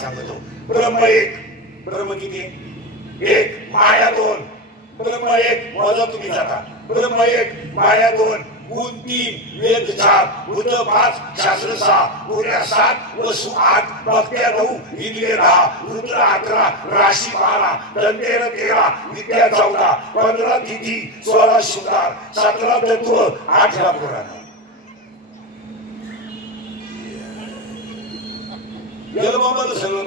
सांगतो. ब्रह्म एक, ब्रह्म किती? एक, माया दोन. ब्रह्म एक, मोजा तुम्ही जाता. ब्रह्म एक, माया दोन, गुण तीन, वेद चार, भूत पाच, शास्त्र सहा, पुऱ्या सात, वसु आठ, भक्त्या नऊ, इंद्रिय दहा, रुद्र 11, राशी 12, दंतेर 13, विद्या 14, 15 तिथी, 16 शृंगार, 17 तत्व, 18 पुराण. जन्मामध्ये सगळं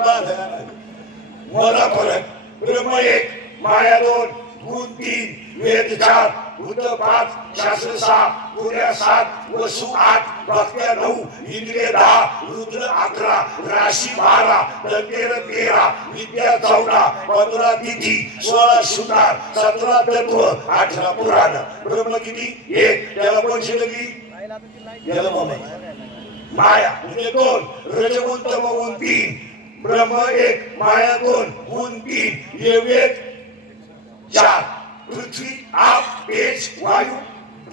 मला फरक. ब्रह्म एक, माया दोन, गुण तीन, वेद चार, भूत पाच, शास्त्र सहा, पुऱ्या 7, वसु 8, भक्त्या 9, इंद्रिय 10, रुद्र 11, राशी 12, दंतेर 13, विद्या 14, 15 तिथी, 16 शृंगार, 17 तत्व, 18 पुराण. ब्रह्म किती? एक. त्याला कोण शिल्लकी? माया म्हणजे दोन, रजगुण तमगुण तीन. ब्रह्म एक, माया दोन, गुण तीन, हे वेद 4, पृथ्वी 8, तेज वायू,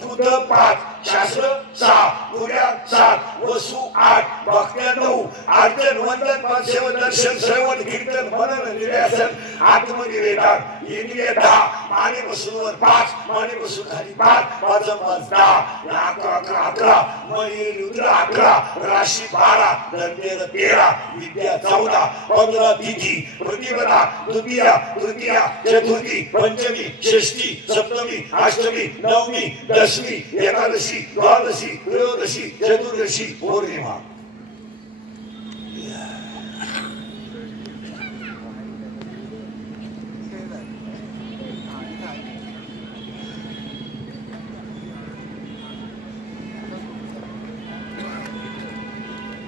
भूत 5, शास्त्र 6, पुऱ्या 7, वसु 8, भक्त्या 9, अर्चन वंदन पासेवन दर्शन श्रवण कीर्तन मनन निरसन आत्मनिवेदन, इंद्रिय 10, माने बसून वर 5, माने बसून खाली 5, 5 5 10, 11 मणी रुद्र 11, राशी 12, दंतेर 13, विद्या 14, 15 तिथी, प्रतिपदा, द्वितीया, तृतीया, चतुर्थी, पंचमी, षष्ठी, सप्तमी, अष्टमी, नवमी, दशमी, एकादशी, द्वादशी, त्रयोदशी, चतुर्दशी, पौर्णिमा.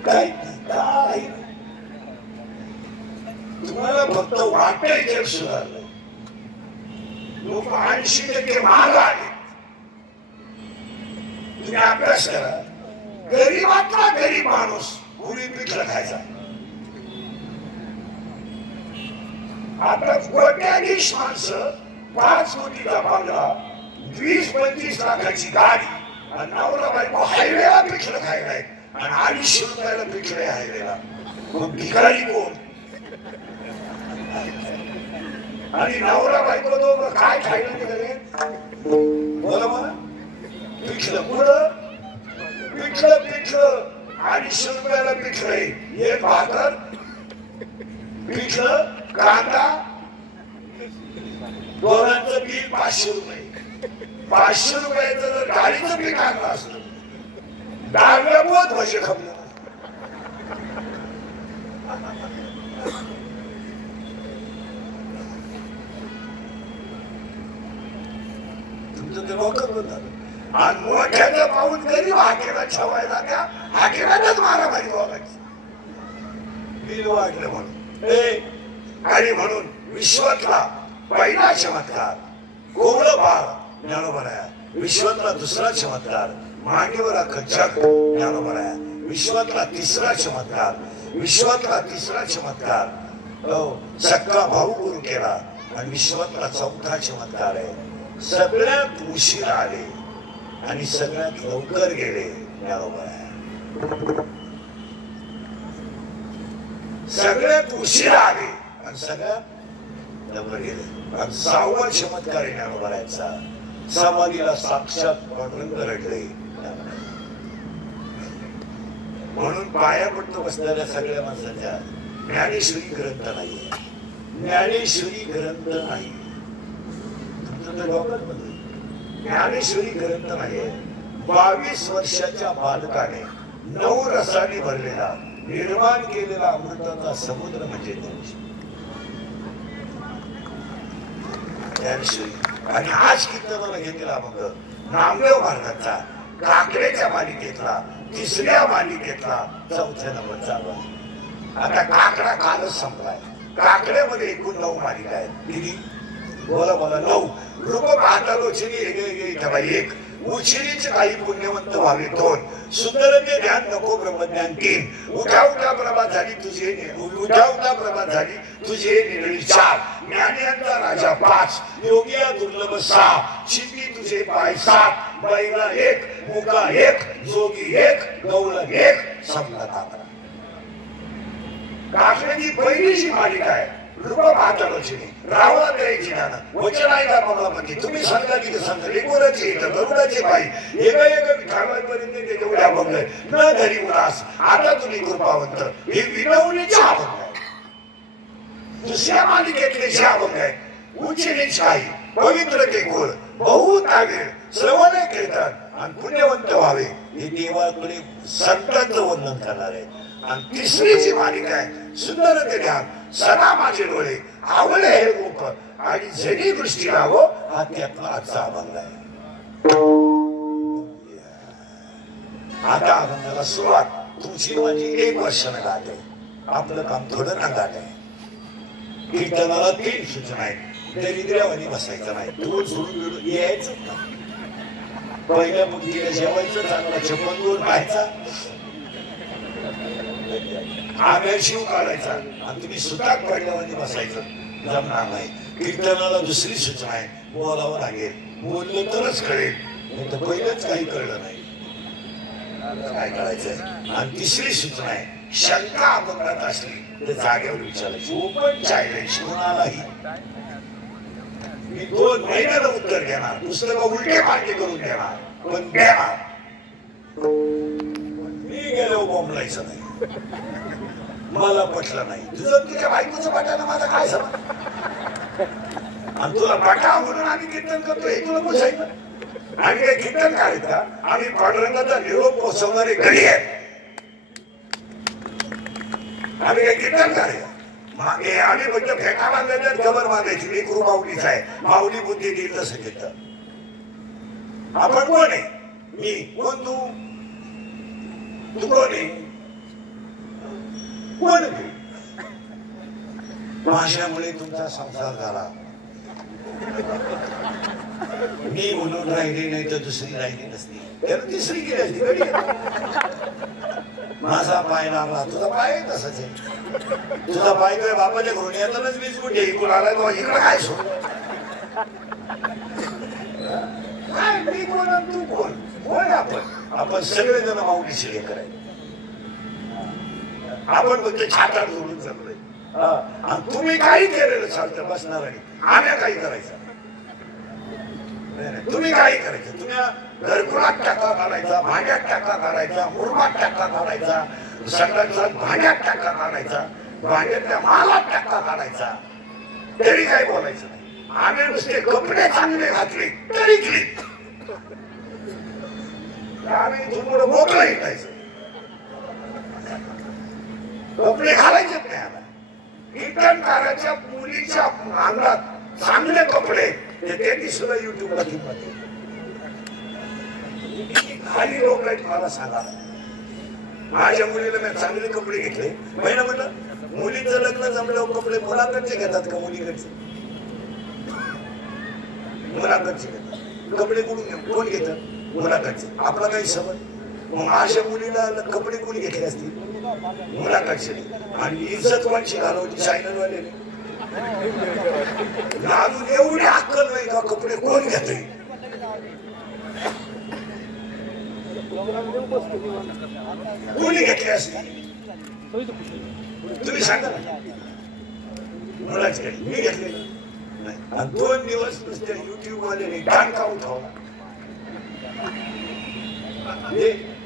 काय तुम्हाला फक्त वाटतंय जग सुधारलं. लोक 80% महाग आहेत. तुम्ही अभ्यास करा. गरीबातला गरीब माणूस पुरी पिठलं खायचा. आता कोट्याधीश माणसं 5 कोटीचा बंगला, 20-25 लाखाची गाडी, आणि नवरा बायको हायवेला पिठलं खायला आहेत आणि 250 रुपयाला पिठलं हायवेला. मग भिकारी कोण? आणि नवरा बायको दोघं काय खायला निघाले? बोला मला. पिठलं पुढं, पिठलं 250 रुपयाला पिठलं, एक भाकर, पिठलं, कांदा, दोघांचं बिल 500 रुपये. 500 रुपयाचं जर गाडीचं पीठ आणलं असतं, 10 बहुत भजे खपलं. तुमचं ते डोकं बंद झालं. आणि मोठ्याचं पाहून गरीब हाकेला ठेवायला त्या हाकेलाच मारामारी व्हायची. बिल वाढलं म्हणून. आणि म्हणून विश्वातला पहिला चमत्कार कोवळं बाळ ज्ञानोबा आहे. विश्वातला दुसरा चमत्कार मांडीवर अख्खं जग ज्ञानोबा आहे. विश्वातला तिसरा चमत्कार, विश्वातला तिसरा चमत्कार सक्का भाऊ गुरु केला. आणि विश्वातला चौथा चमत्कार आहे सगळ्यात उशीर आले आणि सगळ्यात लवकर गेले ज्ञानोबा आहे. सगळ्यात उशीर आले आणि सगळ्यात लवकर गेले. आणि 6वा चमत्कार आहे ज्ञानोबाचा. समाधीला साक्षात पांडुरंग रडले. म्हणून पाया पडतो बसणाऱ्या सगळ्या माणसाच्या ज्ञानेश्वरी ग्रंथ नाही, ज्ञानेश्वरी ग्रंथ नाही. तुमचं डोक्यात बदल. ज्ञानेश्वरी ग्रंथ नाही. 22 वर्षाच्या बालकाने 9 रसाने भरलेला निर्माण केलेला अमृताचा समुद्र म्हणजे ज्ञानेश्वरी. आणि आज कीर्तनाला घेतला मग नामदेव महाराजांचा काकड्याच्या मालिकेतला 3ऱ्या मालिकेतला 4थ्या नंबर चालू आहे. आता काकडा कालच संपलाय. काकड्यामध्ये एकूण 9 मालिका आहेत. किती? बोला बोला. 9. रूप पाहता लोचनी एक, उशिरीचे काही पुण्यवंत व्हावे 2, सुंदर ते ध्यान नको ब्रह्मज्ञान 3, उठा उठा प्रभात झाली तुझे, उठा उठा प्रभात झाली तुझे निर्णय 4, ज्ञानियांचा राजा 5, योगिया दुर्लभ 6, शिंदी तुझे पाय 7, बैला 1, मुका 1, जोगी 1, गवळ 1, संपला तापरा. काकड्याची पहिलीची मालिका आहे रूपा पाहताची रावळा द्यायची गाणं वचन आहे का कमलापती तुम्ही सांगा की सांगा लेकोराची गरुडाची बाई एका एका ठाण्यापर्यंत ते जेवढ्या अभंग आहे न धरी उदास आता तुम्ही कृपावंत हे विनवणीचे अभंग आहे. दुसऱ्या मालिकेतले जे अभंग आहे उच्च नीच काही पवित्र ते गोड बहुत आवेळ श्रवण कीर्तन आणि पुण्यवंत व्हावे हे देवाकडे संतांचं वंदन करणार आहे. आणि तिसरी जी मालिका आहे सुंदर ते ध्यान सदा माझे डोळे आवडे हे गोप आणि जरी दृष्टी लावो हा त्यातला आजचा अभंग आहे. आता अभंगाला सुरुवात तुमची माझी 1 वर्षानं गाठ आहे. आपलं काम थोडं ना गाठ आहे. कीर्तनाला 3 सूचना आहेत. दरिद्र्यावानी बसायचं नाही तू सोडून बिडून यायचं पहिल्या मुलीला जेवायचं चांगला चप्पल पाहायचा आम्या शिव काढायचा आणि तुम्ही सुताक पडल्यावानी बसायचं जमणार नाही. कीर्तनाला दुसरी सूचना आहे बोलावं लागेल बोललं तरच कळेल नाही तर पहिलंच काही कळलं नाही काय करायचंय. आणि तिसरी सूचना आहे शंका अभंगात असली तर जागेवर विचारायची ओपन चॅलेंज कोणालाही. मी 2 महिन्याला उत्तर देणार पुस्तक उलटे पालटे करून देणार पण देणार. मी गेलो बोंबलायचं नाही मला पटलं नाही तुझं तुझ्या बायकोचं पटायला माझा काय समज आणि तुला पटा म्हणून आम्ही कीर्तन करतो हे तुला पोचायचं. आम्ही काही कीर्तन काढत का आम्ही पांडुरंगाचा निरोप पोचवणारे घडी आहेत. आम्ही काही कीर्तन काढूया मागे आम्ही फक्त फेटा बांधायच्या खबर बांधायची एक माऊलीच आहे माऊली बुद्धी देईल तसं कीर्तन. आपण कोण आहे मी कोण तू तू कोण आहे कोण माझ्यामुळे तुमचा संसार झाला मी म्हणून राहिली नाही तर दुसरी राहिली नसती त्याला तिसरी गेली असती. माझा पाय लागला तुझा पाय तसाच आहे तुझा पाय काय बापाच्या घरून येतानाच वीज कुठे इकडून आलाय तो इकडे काय सो काय मी कोण तू कोण कोण आपण सगळेजण माऊलीशी हे करायचं. आपण फक्त छातात जोडून जमलोय तुम्ही काही केलेलं चालतं बसणार आणि आम्ही काही करायचं तुम्ही काही करायचं. तुम्ही घरकुलात टाका काढायचा भांड्यात टाका काढायचा मुरमात टाका काढायचा सगळ्यांचा भांड्यात टाका काढायचा भांड्यातल्या मालात टाका काढायचा तरी काही बोलायचं नाही. आम्ही नुसते कपडे चांगले घातले तरी क्लिक आम्ही तुम्हाला मोकळं हिंडायचं कपडे घालायचे नाही. आला कीर्तनकाराच्या मुलीच्या अंगात चांगले कपडे त्यांनी सुद्धा युट्यूबला किंमत खाली लोक आहेत. मला सांगा माझ्या मुलीला मी चांगले कपडे घेतले महिना म्हटलं मुलीचं लग्न जमलं कपडे मुलाकडचे घेतात का मुलीकडचे मुलाकडचे घेतात कपडे कोण घेतात मुलाकडचे आपला काही समज मग माझ्या मुलीला कपडे कोणी घेतले असतील मुलाकडचे आणि इज्जत कोणची घालवली चॅनलवाले अजून एवढी अक्कल नाही का कपडे कोण घेते कोणी घेतले असते तुम्ही सांगा मुलाचे मी घेतले आणि 2 दिवस नुसत्या युट्यूब वाले डांका उठवला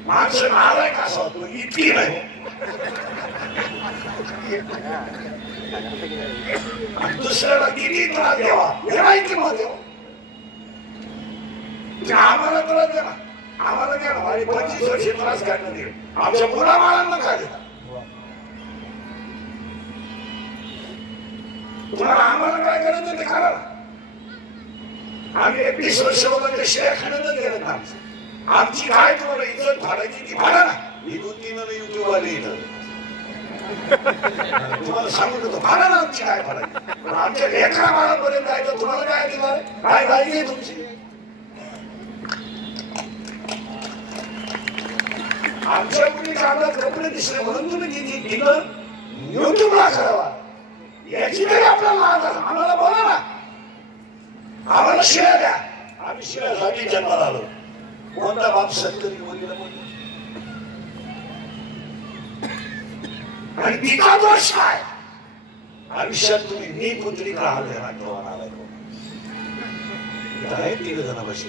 माणसं नालाय का असा होतो इतकी नाही दुसऱ्याला किती त्रास द्यावा हे माहिती मत आम्हाला त्रास द्या आम्हाला द्या ना 25 वर्षे त्रास काढण्यात येईल आमच्या मुलाबाळांना काय देता तुम्हाला आम्हाला काय करायचं ते करा आम्ही 21 वर्ष वगैरे शेअर खाण्यातच गेलं ना आमची काय तुम्हाला इज्जत फाडायची ती फाडा ना ही 2-3 युट्यूब आले इथं तुम्हाला सांगून देतो फाडा ना आमची काय फाडायची पण आमच्या लेकरा बाळापर्यंत जायचं तुम्हाला काय देणार काय गाडी आहे तुमची आमच्या मुलीच्या अंगात कपडे दिसले म्हणून तुम्ही किती युट्यूबला करावा याची तरी आपल्याला आम्हाला बोला ना आम्हाला शिव्या द्या आम्ही शिव्यासाठी जन्माला आलो कोणता बाप सत्तरी मुलीला बोलतो आणि तिचा दोष काय? आयुष्यात तुम्ही निपुत्री का आलेला ठेवणार आहे तीन जण बसे.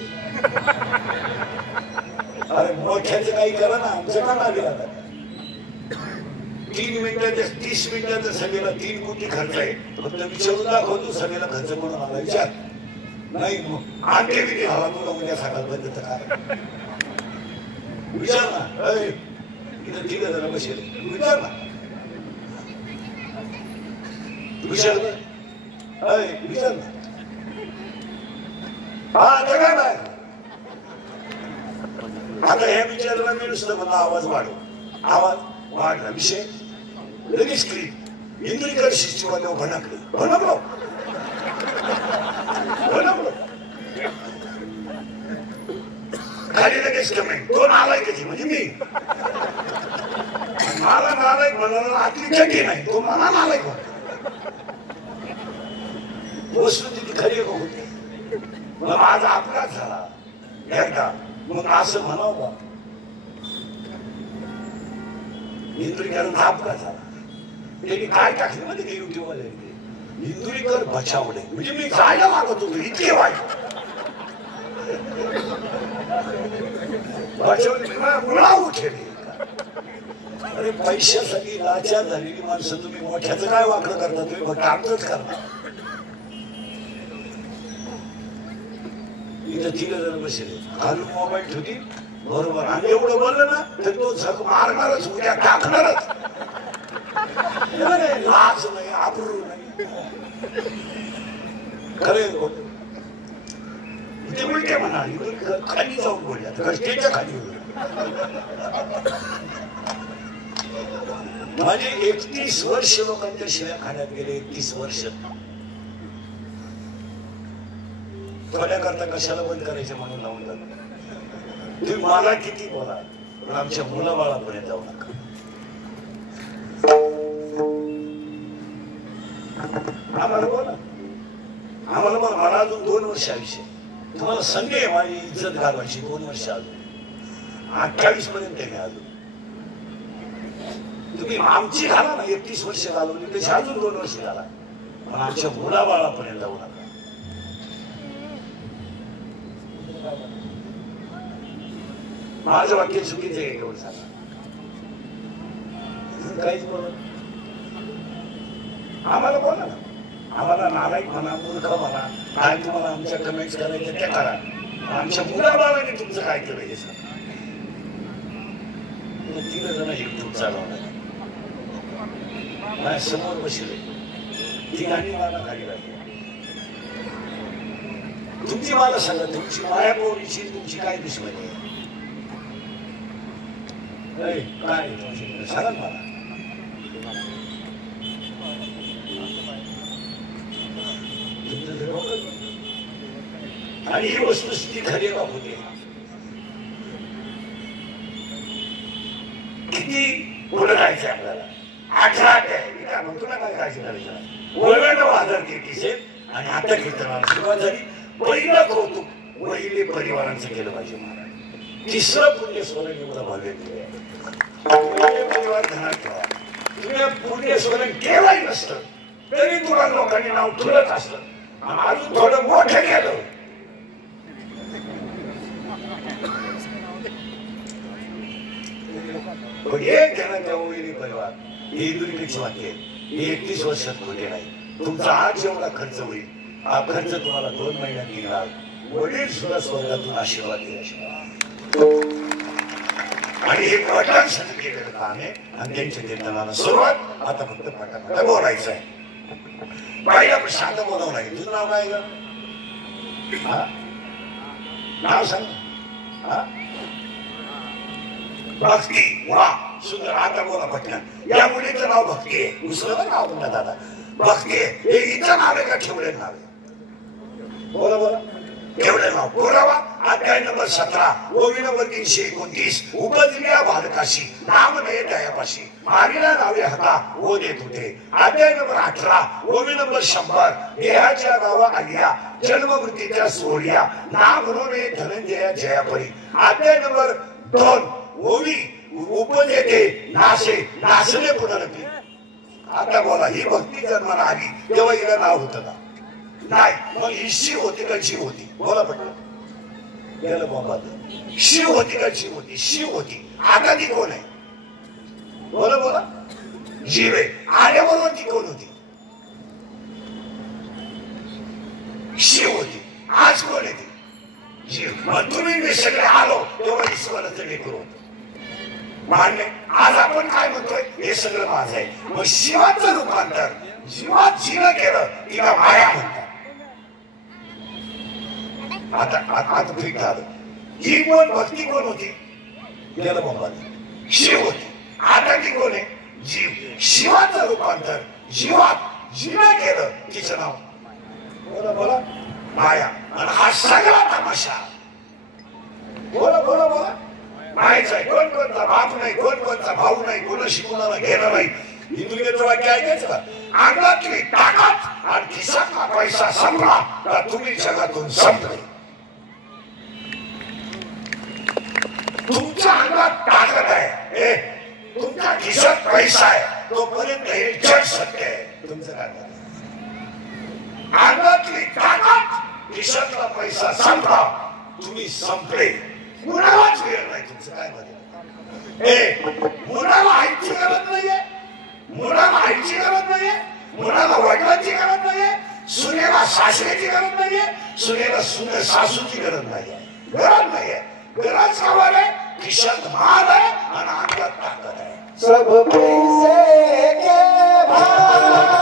अरे मोठ्याचं काही करा ना, आमचं का नाही आला. 3 मिनिटाच्या 30 मिनिटाच्या सभेला 3 कोटी खर्च आहे. फक्त विचारून दाखवतो सभेला खर्च म्हणून आला विचार नाही. मग आणते किती हवा तुला उद्या सकाळपर्यंत काय विचार ना. इथं 3 जण बसेल विचार ना. विचार विचार ना. आता ह्या विचाराला मी नुसतं मला आवाज वाढव. आवाज वाढला विषय लगेच क्लिप. इंद्रिकर शिष्यवाल्यावर भणकले भणकलो भणकलो खाली लगेच कमेंट कोण आलाय कधी म्हणजे मी. मला नालायक म्हणाला आतली चटी नाही तो मला नालायक होता. वस्तुस्थिती खरी होती. मग माझा अपघात झाला एकदा. मग असं म्हणावं का इंदुरीकरांचा अपघात झाला. त्यांनी काय टाकले म्हणजे ते युट्यूब वाले इंदुरीकर बचावले म्हणजे मी जायला लागत होतो इतके वाईट बचावले मुळा उठेली. अरे पैशासाठी लाचार झालेली माणसं तुम्ही मोठ्याचं काय वाकडं करता. तुम्ही फक्त आमचंच करता. इथं 3 जण बसले खालून मोबाईल ठेवतील बरोबर. आणि एवढं बोललं ना तर तो झक मारणारच उद्या टाकणारच. लाज नाही आबरू नाही खरे ते उलटे म्हणाली खाली जाऊन बोलल्या कष्टेच्या खाली. माझे 31 वर्ष लोकांच्या शिव्या खाण्यात गेले. 31 वर्ष. थोड्या करता कशाला बंद करायचे म्हणून लावून जातो. तुम्ही मला किती बोला पण आमच्या मुलाबाळापर्यंत जाऊ नका. आम्हाला बोला आम्हाला बोला. मला अजून 2 वर्ष आयुष्य. तुम्हाला संधी आहे माझी इज्जत घालवायची. 2 वर्ष अजून 28 पर्यंत मी अजून. तुम्ही आमची घाला ना 31 वर्ष घालवली तशी अजून 2 वर्ष घाला पण आमच्या मुलाबाळापर्यंत जाऊ नका. माझं वाक्य चुकीचं आहे एवढं सांगा. काहीच बोलत आम्हाला बोला ना. आम्हाला नालायक म्हणा मूर्ख म्हणा काय तुम्हाला आमच्या कमेंट्स करायच्या त्या करा. आमच्या मुलाबाळाने तुमचं काय केलं हे सांगा. 3 जण युट्यूब चालवणार माझ्या समोर बसले. ती गाणी मला खाली लागली. तुमची मला सांगा तुमची माया पोरीची तुमची काय दुश्मनी आहे काय सांगा मला. आणि ही वस्तुस्थिती खरी होते. किती पुढे जायचं आपल्याला. 18 आहे काय म्हणतो ना काय काळजी करायचं. 99,000 केसेस आणि आता कीर्तनाला सुरुवात झाली. पहिलं कौतुक वहिले परिवारांचं केलं पाहिजे महाराज. 3रं पुण्य स्मरण एवढं भव्य केलं. परिवार धनात ठेवा. तुम्ही पुण्य स्मरण केलंही नसतं तरी तुला लोकांनी नाव ठेवत असलं. अजून थोडं मोठं केलं पण एक जणांच्या वहिनी परिवार हे दुर्पेक्षा वाक्य. 31 वर्षात खोटे नाही. तुमचा आज जेवढा खर्च होईल हा खर्च तुम्हाला 2 महिन्यात निघणार. वडील सुद्धा स्वर्गातून आशीर्वाद दिला. आणि हे पटांसाठी केलेलं काम आहे. आणि त्यांच्या कीर्तनाला सुरुवात आता फक्त पटापटा बोलायचं आहे. बाईला पण शांत बोलावं लागेल. तुझं नाव काय ग? नाव सांग. भक्ती. वा सुंदर. आता बोला पटकन. या मुलीचं नाव भक्ती आहे. दुसरं नाव म्हणतात आता भक्ती आहे. हे हिचं नाव आहे का ठेवलेलं नाव आहे? बोला बोला. ठेवलेलं नाव पुरावा. अध्याय नंबर 17 ओवी नंबर 329 उपजिल्या बालकाशी नाम नये दयापाशी मारीला नावे हता ओ देत होते. अध्याय नंबर 18 ओवी नंबर 100 देहाच्या गावा आलिया जन्मवृत्तीच्या सोहळ्या नाम म्हणून धनंजया जयापरी. अध्याय नंबर 2 ओवी उपजेते नाशे नाशले पुनरपी आता बोला, ही भक्ती जन्माला आली तेव्हा हिला नाव होतं का? नाही. मग ही शिव होती का जीव होती? बोला पटलं. गेलं बाबा. शिव होती का जीव होती? शिव होती. आता ती कोण आहे? बोला बोला. जीव आहे. आल्याबरोबर ती कोण होती? शिव होती. आज कोण आहे ती? जीव. मग तुम्ही मी सगळे आलो तेव्हा ईश्वराचं लेकरू होतं. मान्य. आज आपण काय म्हणतोय? हे सगळं माझं आहे. मग शिवाचं रूपांतर जीवात जिनं केलं तिला माया म्हणतात. आता ठीक झालं. ही कोण भक्ती कोण होती? गेलं बाबा. शिव होती. आता ती कोण आहे? जीव. शिवाचं रूपांतर जीवात जिनं केलं तिचं नाव बोला बोला माया. आणि हा सगळा तमाशा बोला बोला बोला मायाचा आहे. कोण कोणता बाप नाही, कोण कोणता भाऊ नाही, कोणाशी कोणाला घेणं नाही. हिंदुलीचं वाक्य ऐकायचं का? अंगातली ताकद आणि खिशातला पैसा संपला का तुम्ही जगातून संपले. तुमच्या अंगात ताकद आहे, तुमच्या खिशात पैसा आहे, तोपर्यंत हे जग सत्य आहे. तुमचं काय अंगातली ताकद खिशातला पैसा संपला तुम्ही संपले. मुलालाच वेळ नाही. तुमचं काय मध्ये मुलाला आईची गरज नाहीये, मुलाला आईची गरज नाहीये, मुलाला वडिलांची गरज नाहीये, सुनेला सासऱ्याची गरज नाहीये, सुनेला सुने सासूची गरज नाहीये. गरज नाहीये. गरज खबर आहे. खिशात माल आहे आणि अंगात ताकद आहे. सब पैसे के भाव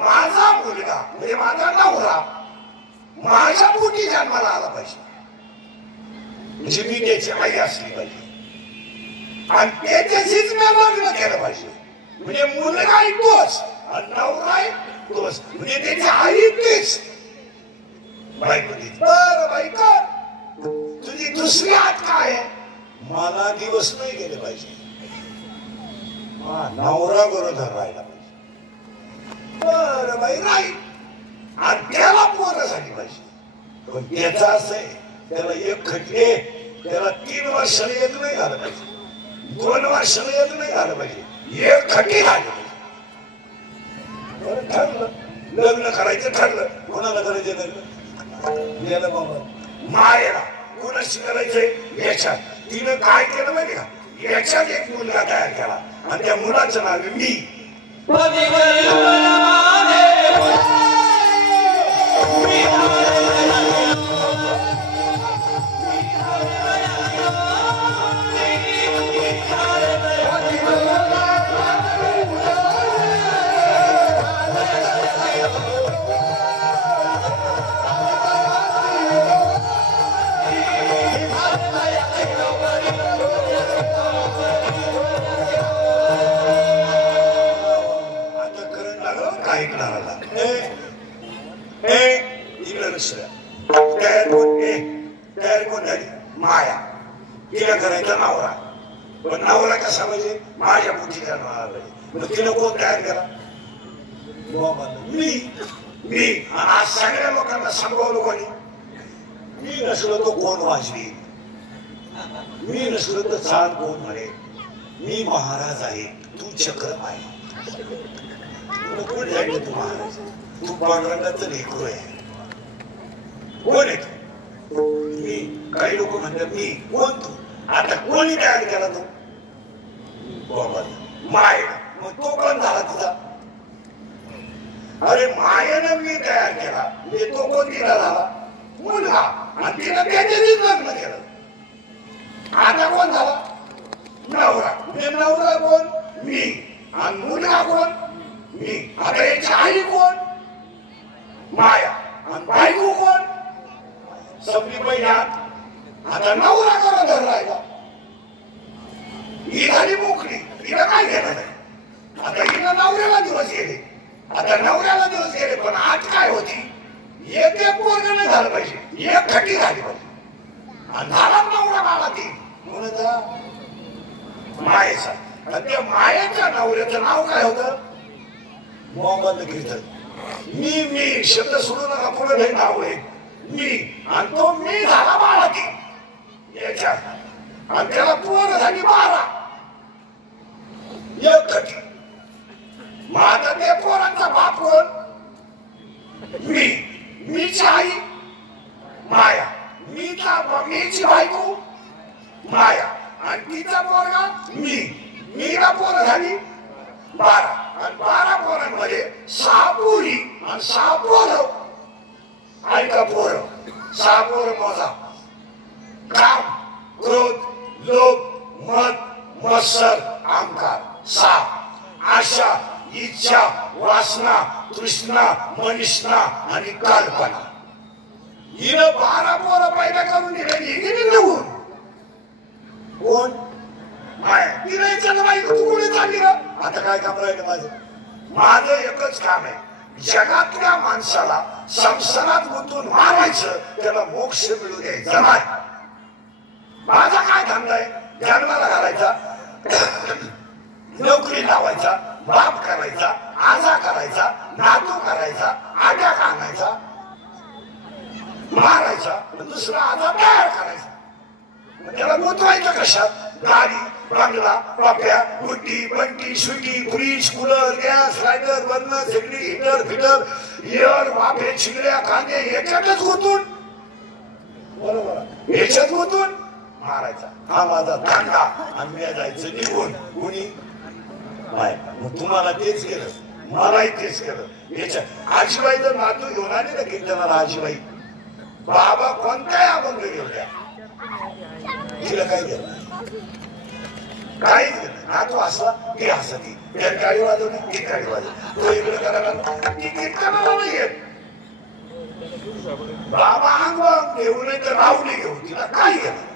माझा मुलगा म्हणजे माझा नवरा माझ्या पोटी जन्माला आला पाहिजे, म्हणजे मी त्याची आई असली पाहिजे आणि त्याच्याशीच मी लग्न केलं पाहिजे, म्हणजे मुलगा तोच आणि नवरा तोच, म्हणजे त्याची आई तीच. बायको बरं बाई कर, तुझी दुसरी आठ काय आहे, मला दिवस नाही गेले पाहिजे, नवरा गरोदर राहिला पाहिजे. बरं बाई राहील आणि त्याला पोरं झाली पाहिजे, पण त्याचा असं आहे त्याला एक खटले, त्याला 3 वर्षाला एक नाही झालं पाहिजे, 2 वर्षाला एक नाही झालं पाहिजे, एक खटी झाली पाहिजे. ठरलं लग्न करायचं, ठरलं कोणाला करायचं लग्न, गेलं बाबा मायला कोणाशी करायचंय याच्यात. तिनं काय केलं माहिती का, याच्यात एक मुलगा तयार केला आणि त्या मुलाचं नाव आहे मी. तयार कोण झाली, माया. तिला करायचा नवरा, पण नवरा कसा म्हणजे माझ्या पोटी जन्माला पाहिजे, मग तिला कोण तयार केला, मी. आज सगळ्या लोकांना सांभावलं कोणी, मी नसलो तो कोण वाजवी, मी नसलो तर चाल कोण म्हणे, मी महाराज आहे तू चक्र आहे. कोण जायचं तू महाराज, तू पांडुरंगाचं लेकरू आहे, कोण आहे तू, मी. काही लोक म्हणतात मी, कोण तू, आता कोणी तयार केला तो, माय. मग तो कोण झाला तुझा, अरे मायेनं मी तयार केला, म्हणजे तो कोण तिला झाला, मुलगा, आणि तिला त्याच्याशीच लग्न केलं. आता कोण झाला, नवरा, म्हणजे नवरा कोण, मी, आणि मुलगा कोण, मी. आता याची आई कोण, माया, आणि बायको कोण, सबली महिन्यात. आता नवरा गरोदर राहिला, ही झाली मोकळी, तिला काय घेणं नाही. आता हिला नवऱ्याला दिवस गेले, आता नवऱ्याला दिवस गेले, पण आज काय होती, एक पोरग नाही झालं पाहिजे, एक खटी झाली पाहिजे, आणि झाला नवरा बाळा ती मायेचा. आणि त्या मायेच्या नवऱ्याचं नाव काय होतं, मोहम्मद कीर्तन. मी शब्द सोडू नका, पुढे नाही नाव आहे मी, आणि तो मी झाला बाळा ती याच्यात, आणि त्याला पोरं झाली 12, एक खटी. मग आता त्या पोरांचा बाप कोण, मीची आई माया, मीची बायको माया, आणि तिचा पोरगा मीला पोरं झाली 12, आणि 12 पोरांमध्ये 6 पोरी आणि 6 पोरं. ऐका पोरं, 6 पोरं मोजा, काम, क्रोध, लोभ, मद, मत्सर, अहंकार. 6 आशा, इच्छा, वासना, तृष्णा, मनिष्णा आणि कल्पना. हिनं 12 पोरं पैदा करून दिलेली निघून. कोण, माया. तिला विचारलं माहिती तू कुठे चालली ना, आता काय काम राहिलं माझं एकच काम आहे, जगातल्या माणसाला संसारात गुंतून मारायचं, त्याला मोक्ष मिळू द्यायचा नाही. माझा काय धंदा आहे, जन्माला घालायचा, नोकरी लावायचा, बाप करायचा, आजा करायचा, नातू करायचा, आट्या आणायचा, मारायचा, दुसरा आजा तयार करायचा. त्याला गुंतवायचं कशात, गाडी, बंगला, पाप्या, बुट्टी, बंटी, स्विटी, fridge, cooler, gas, lighter, burner, शेगडी, हिटर, फिटर, एअर, वाफे, चिंगड्या, कांदे, याच्यातच गुंतून, बरोबर याच्यात गुंतून मारायचा. हा माझा धंदा, आणि मी जायचं निघून. कोणी नाही, मग तुम्हाला तेच केलं, मलाही तेच केलं. याच्या आजीबाई जर नातू घेऊन आले ना कीर्तनाला, आजीबाई बाबा कोणत्याही अभंग घेऊन द्या, तिला काय केलं, काहीच नातू हसला ती हसती, त्या गाडी वाजवली ती गाडी वाजवली, तो इकडे करायला तिकीट करायला नाही येत. बाबा अंग घेऊ नये तर राहुली घेऊ, तिला काय घेणार?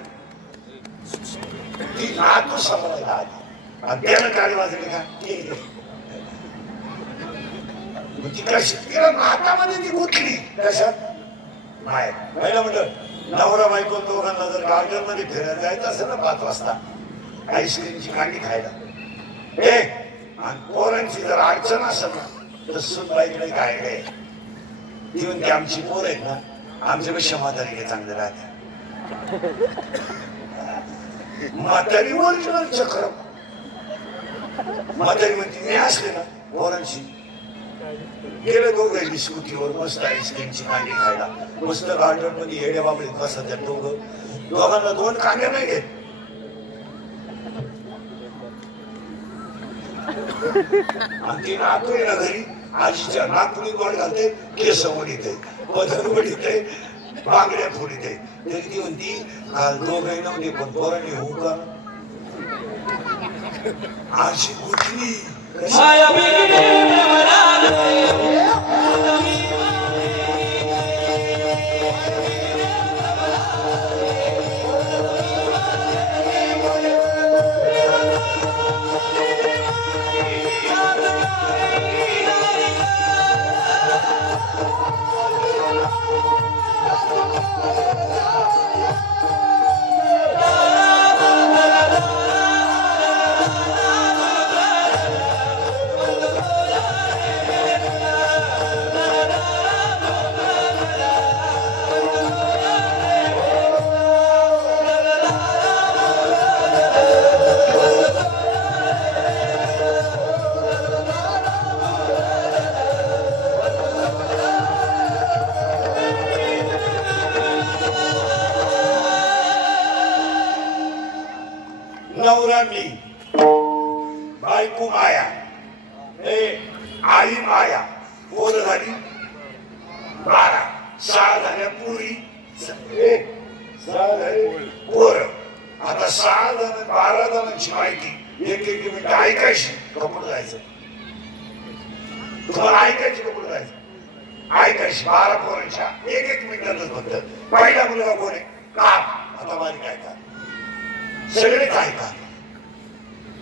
ती नातू सांभाळायला आली आणि त्यानं गाडी वाजवली का ती कशी तिला नातामध्ये ती गुंतली कशात नाही. पहिलं म्हटलं नवरा बायको दोघांना जर गार्डन मध्ये फिरायला जायचं असेल ना 5 वाजता आईस्क्रीमची कांडी खायला आणि पोरांची जर अडचण असेल ना तर सुनबाईकडे काय काय ती म्हणते आमची पोर आहेत ना आमच्यापेक्षा म्हातारी चांगलं राहते. म्हातारी ओरिजिनल चक्र म्हातारी म्हणते मी असले ना पोरांशी गेलं दोघं स्कूटीवर मस्त आईस्क्रीमची कांडी खायला मस्त गार्डन मध्ये येड्या बाबळीत बसत दोघांना 2 कांड्या नाही घेत. आणि ती नातू आहे ना घरी आजीच्या नातुनी गोड घालते, केस ओढीत आहे, पदर ओढीत आहे, बांगड्या फोडीत आहे. तरी ती म्हणती काल दोघही नव्हते पण पोरांनी होऊ का आजी गुंतली. नवरा मी बायको माया आई माया पोर झाली 12 6 झाल्या पुरी 6 झाले पोर. आता 6 जण 12 जणांची माहिती एक मिनिट ऐकायची कपड जायचं तुम्हाला ऐकायची कपड जायचं ऐकायची 12 पोरांच्या एक मिनिटातच फक्त. पहिला मुलगा कोण आहे काम. आता माझी काय का सगळे काय का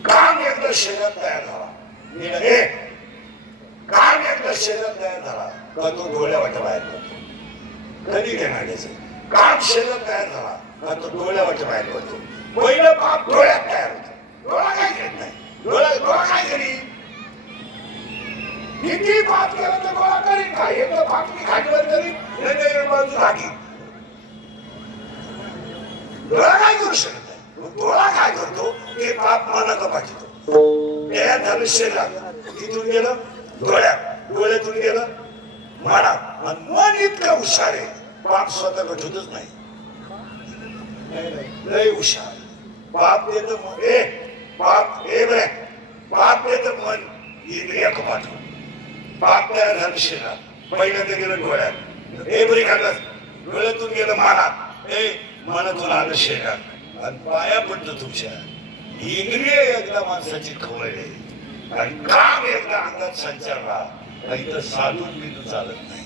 काम एकदा शरीरात तयार झाला काम एकदा शरीरात तयार झाला का तो डोळ्या वाट बाहेर पडतो. कधी घेणार काम शरीरात तयार झाला का तो डोळ्या वाट बाहेर पडतो. पहिलं पाप डोळ्यात तयार होतं. डोळा काय घेत नाही. डोळा काय करी किती पाप केला तर डोळा करीन काय एकदा पाप मी खालीवर करीन नाही बाजू राखी. डोळा काय करू शकत नाही. डोळा काय करतो ते पाप मनात पाठवतो. तयार झालं शरीरात तिथून गेलं डोळ्यातून गेलं मनात आणि मन इतकं हुशार आहे पाप स्वतः घटतच नाही. लय हुशार पाप देत पाप देत मन इंद्रिया पाठव. पाप तयार झालं शरीरात पहिल्यांदा गेलं डोळ्यात बरी खाल्लं डोळ्यातून गेलं मनात मनातून आलं शरीरात आणि पाया पडलं तुमच्या. इंद्रिय एकदा माणसाची खवळले आणि काम एकदा अंगात संचारला तर साधून बिंदू चालत नाही.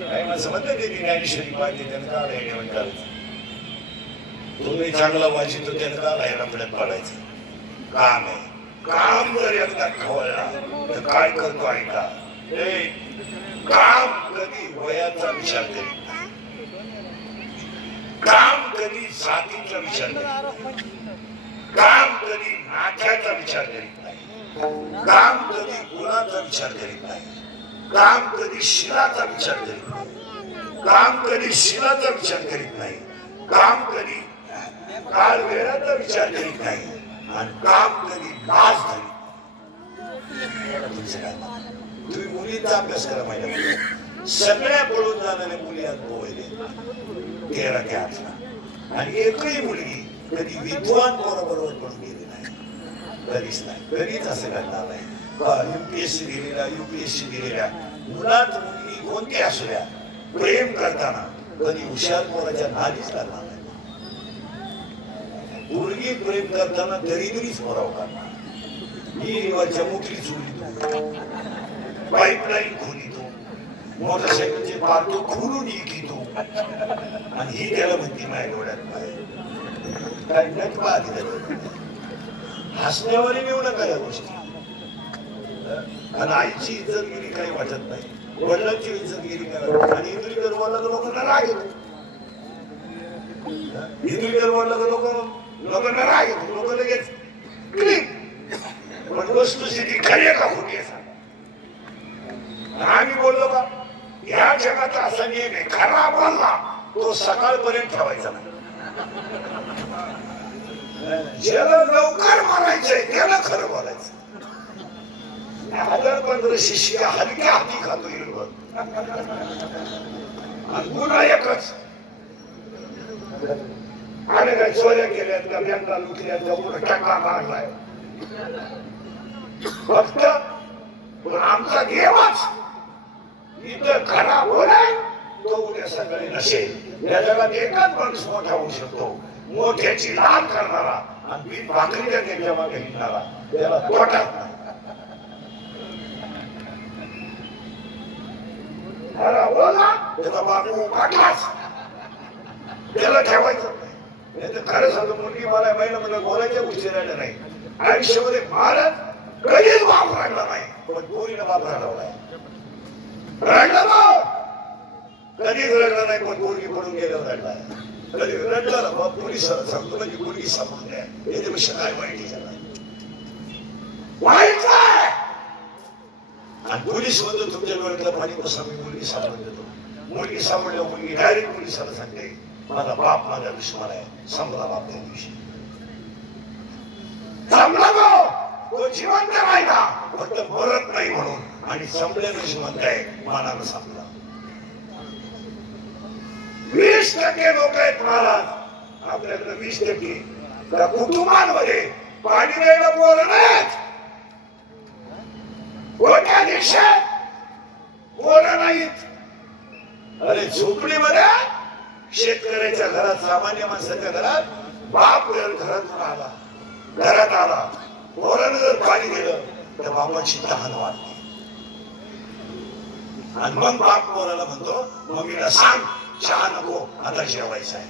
काय माणसं म्हणतात ते ज्ञानेश्वरी पाहिजे त्यानं का राहिले म्हणतात तुम्ही चांगला वाचितो त्यानं का राहायला पडत पडायचं. काम आहे. काम जर एकदा खवळला तर काय करतो ऐका काम कधी वयाचा विचार करीत नाही. काम कधी जातीचा विचार करीत नाही. काम कधी नात्याचा विचार करीत नाही. काम कधी गुणाचा विचार करीत नाही. काम कधी शिलाचा विचार करीत नाही. काम कधी शिलाचा विचार करीत नाही. काम कधी काळ वेळाचा विचार करीत नाही आणि काम कधी लाज धरीत. तुम्ही मुलींचा अभ्यास करा माझ्या सगळ्या पळून जाणाऱ्या मुली आज पोहले 13 ते 18 आणि एकही मुलगी कधी विद्वान बरोबर पडून गेली नाही. कधीच नाही. कधीच असं घडणार नाही. UPSC दिलेल्या UPSC दिलेल्या मुलात मुलगी कोणती असू द्या प्रेम करताना कधी हुशार पोराच्या नादीच करणार नाही. मुलगी प्रेम करताना दरिद्रीच मराव करणार विहिरीवरच्या मुठली चुलीतो पाईपलाईन खोलितो मोटरसायकलचे पार्ट खोलून इकितो आणि ही त्याला म्हणते माझ्या डोळ्यात काय नट पाहते हसण्यावर येऊ नका या गोष्टी आणि आईची इज्जत गेली काही वाटत नाही वडिलांची इज्जत गेली काय आणि इंद्रिकर बोलला तर लोकांना राग येतो इंद्रिकर बोलला तर लोकांना राग येतो लोक लगेच पण वस्तुस्थिती खरी आहे का खोटी आहे आम्ही बोललो का या जगाचा असा नियम आहे खरा बोलला तो सकाळपर्यंत ठेवायचा नाही ज्याला लवकर बोलायचंय त्याला खरं बोलायचं 1015 शिष्य हलक्या हाती खातो हिरवळ गुन्हा एकच आणि काय चोऱ्या केल्यात का बँका लुटल्यात का कुठं टाका मारलाय फक्त आमचा देवच इथं खरा बोलाय तो उद्या सकाळी नसेल या जगात एकच माणूस मोठा होऊ शकतो मोठ्याची लाल करणारा आणि पीठ भाकरीच्या त्याच्या मागे हिंडणारा त्याला तोटात नाही खरा बोला त्याचा बापू पाठलाच त्याला ठेवायचं नाही तर खरं सांगतो मुलगी मला महिना म्हणलं बोलायच्या गोष्टी राहिल्या नाही आयुष्यामध्ये महाराज कधीच बाप राहिला नाही पण पोरीनं बाप राहिला कधीच रडला नाही पण पोरगी पडून गेल्यावर रडला कधी रडला ना बाप पोलिसाला सांगतो म्हणजे मुलगी सांगून द्या याच्यापेक्षा काय वाईट झाला वाईट काय आणि पोलीस म्हणतो तुमच्या डोळ्यातलं पाणी कसं मी मुलगी सांभाळून देतो मुलगी सांभाळल्या मुलगी डायरेक्ट पोलिसाला सांगते माझा बाप माझा दुश्मन आहे संपला बाप त्या दिवशी संपला तो जिवंत राहिला फक्त मरत नाही म्हणून आणि संपल्यानं जिवंत आहे मनानं संपला 20% लोक आहेत महाराज आपल्याकडे 20% त्या कुटुंबांमध्ये पाणी द्यायला पोरं नाहीत कोणत्या देशात पोरं नाहीत अरे झोपडीमध्ये शेतकऱ्याच्या घरात सामान्य माणसाच्या घरात बाप घरात आला पोरानं जर पाणी दिलं तर बापाची तहान वाटते आणि मग बाप पोराला म्हणतो मम्मीला सांग चहा नको आता जेवायचं आहे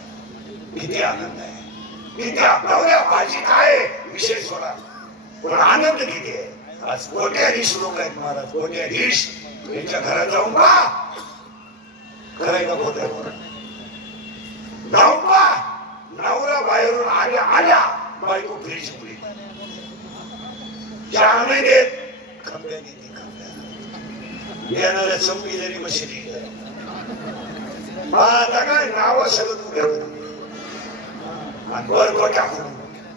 किती आनंद आहे किती आपल्या भाजी काय विशेष सोडा पण आनंद किती आहे आज कोट्याधीश लोक आहेत महाराज कोट्याधीश यांच्या घरात जाऊन पा खरंय का खोटं जाऊन पा नवरा बाहेरून आल्या बायको फ्रीज पुढे चहा नाही देत खंब्या देते खंब्या येणाऱ्या चौकी जरी मशिदी आता काय नाव सगळं तू आणि वर टाकून